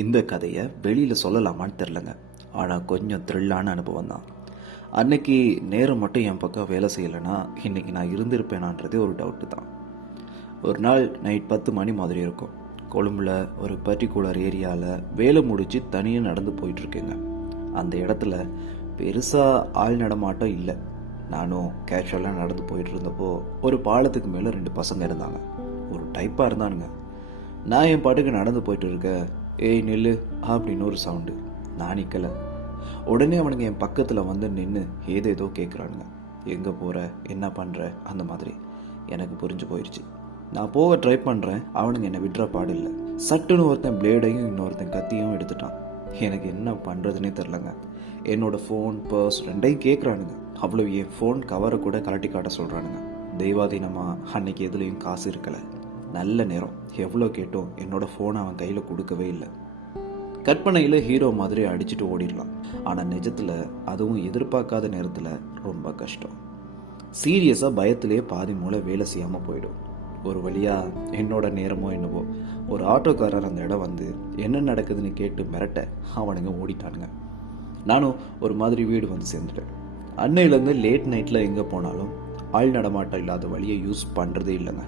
இந்த கதையை வெளியில் சொல்லலாமான்னு தெரிலங்க. ஆனால் கொஞ்சம் த்ரில்லான அனுபவம் தான். அன்னைக்கு நேரம் மட்டும் என் பக்கம் வேலை செய்யலைன்னா இன்றைக்கி நான் இருந்திருப்பேனான்றதே ஒரு டவுட்டு தான். ஒரு நாள் நைட் 10 மணி மாதிரி இருக்கும். கொழும்புல ஒரு பர்டிகுலர் ஏரியாவில் வேலை முடித்து தனியாக நடந்து போயிட்டுருக்கேங்க. அந்த இடத்துல பெருசாக ஆள் நடமாட்டம் இல்லை. நானும் கேஷுவலாக நடந்து போயிட்டு இருந்தப்போ ஒரு பாலத்துக்கு மேலே 2 பசங்க இருந்தாங்க. ஒரு டைப்பாக இருந்தானுங்க. நான் என் பாட்டுக்கு நடந்து போயிட்டு இருக்க, ஏய் நில்லு அப்படின்னு ஒரு சவுண்டு. நான் நிற்கலை. உடனே அவனுங்க என் பக்கத்தில் வந்து நின்று ஏதேதோ கேட்குறானுங்க. எங்கே போகிற, என்ன பண்ணுற, அந்த மாதிரி. எனக்கு புரிஞ்சு போயிடுச்சு. நான் போக ட்ரை பண்ணுறேன், அவனுங்க என்னை விடுற பாடு இல்லை. சட்டுன்னு ஒருத்தன் பிளேடையும் இன்னொருத்தன் கத்தியும் எடுத்துட்டான். எனக்கு என்ன பண்ணுறதுனே தெரிலங்க. என்னோடய ஃபோன், பர்ஸ் ரெண்டையும் கேட்குறானுங்க. அவ்வளோ என் ஃபோன் கவரை கூட கலட்டி காட்ட சொல்கிறானுங்க. தெய்வாதீனமாக அன்னைக்கு எதுலேயும் காசு இருக்கலை. நல்ல நேரம், எவ்வளோ கேட்டோம் என்னோடய ஃபோனை அவன் கையில் கொடுக்கவே இல்லை. கற்பனையில் ஹீரோ மாதிரி அடிச்சுட்டு ஓடிடலாம். ஆனால் நிஜத்தில் அதுவும் எதிர்பார்க்காத நேரத்தில் ரொம்ப கஷ்டம். சீரியஸாக பயத்திலேயே பாதி மூளை வேலை செய்யாமல் போயிடும். ஒரு வழியாக என்னோட நேரமோ என்னவோ ஒரு ஆட்டோக்காரர் அந்த இடம் வந்து என்ன நடக்குதுன்னு கேட்டு மிரட்ட அவனுங்க ஓடிட்டானுங்க. நானும் ஒரு மாதிரி வீடு வந்து சேர்ந்துட்டேன். அன்னையிலேருந்து லேட் நைட்டில் எங்கே போனாலும் ஆள் நடமாட்டம் இல்லாத வழியை யூஸ் பண்ணுறதே இல்லைங்க.